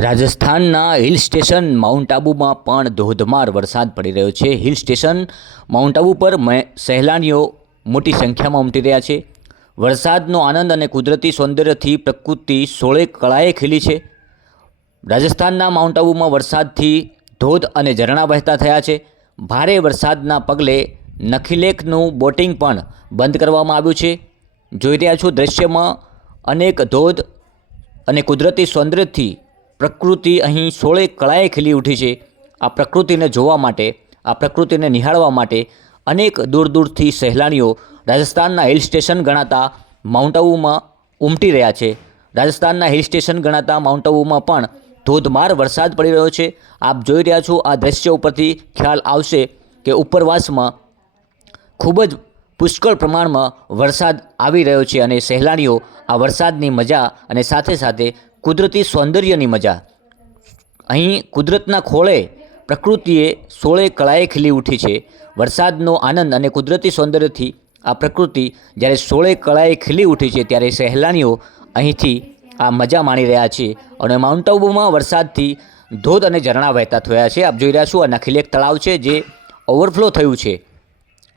રાજસ્થાનના hill station mount આબુમાં પણ ધોધમાર વરસાદ પડી રહ્યો છે. હિલ સ્ટેશન માઉન્ટ આબુ પર સહેલાણીઓ મોટી સંખ્યામાં ઉમટી રહ્યા છે. વરસાદનો આનંદ અને કુદરતી સૌંદર્યથી પ્રકૃતિ સોળે કળાએ ખીલી છે. રાજસ્થાનના માઉન્ટ આબુમાં વરસાદથી ધોધ અને ઝરણા વહેતા થયા છે. ભારે વરસાદના પગલે નખીલેકનું બોટિંગ પણ બંધ કરવામાં આવ્યું છે. જોઈ રહ્યા છો દૃશ્યમાં અનેક ધોધ અને કુદરતી સૌંદર્યથી પ્રકૃતિ અહીં સોળે કળાએ ખીલી ઉઠી છે. આ પ્રકૃતિને જોવા માટે, આ પ્રકૃતિને નિહાળવા માટે અનેક દૂર દૂરથી સહેલાણીઓ રાજસ્થાનના હિલ સ્ટેશન ગણાતા માઉન્ટ આબુમાં ઉમટી રહ્યા છે. રાજસ્થાનના હિલ સ્ટેશન ગણાતા માઉન્ટ આબુમાં પણ ધોધમાર વરસાદ પડી રહ્યો છે. આપ જોઈ રહ્યા છો આ દ્રશ્ય ઉપરથી ખ્યાલ આવશે કે ઉપરવાસમાં ખૂબ જ પુષ્કળ પ્રમાણમાં વરસાદ આવી રહ્યો છે અને સહેલાણીઓ આ વરસાદની મજા અને સાથે સાથે કુદરતી સૌંદર્યની મજા. અહીં કુદરતના ખોળે પ્રકૃતિએ સોળે કળાએ ખીલી ઉઠી છે. વરસાદનો આનંદ અને કુદરતી સૌંદર્યથી આ પ્રકૃતિ જ્યારે સોળે કળાએ ખીલી ઉઠી છે ત્યારે સહેલાણીઓ અહીંથી આ મજા માણી રહ્યા છે અને માઉન્ટ આબુમાં વરસાદથી ધોધ અને ઝરણા વહેતા થયા છે. આપ જોઈ રહ્યા છો આ નખીલેક તળાવ છે જે ઓવરફ્લો થયું છે.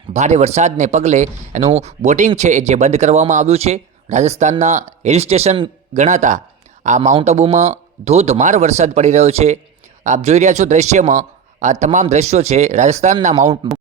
ભારે વરસાદને પગલે એનું બોટિંગ છે જે બંધ કરવામાં આવ્યું છે. રાજસ્થાનના હિલ સ્ટેશન ગણાતા આ માઉન્ટ આબુમાં ધોધમાર વરસાદ પડી રહ્યો છે. આપ જોઈ રહ્યા છો દ્રશ્યમાં આ તમામ દ્રશ્યો છે રાજસ્થાનના માઉન્ટ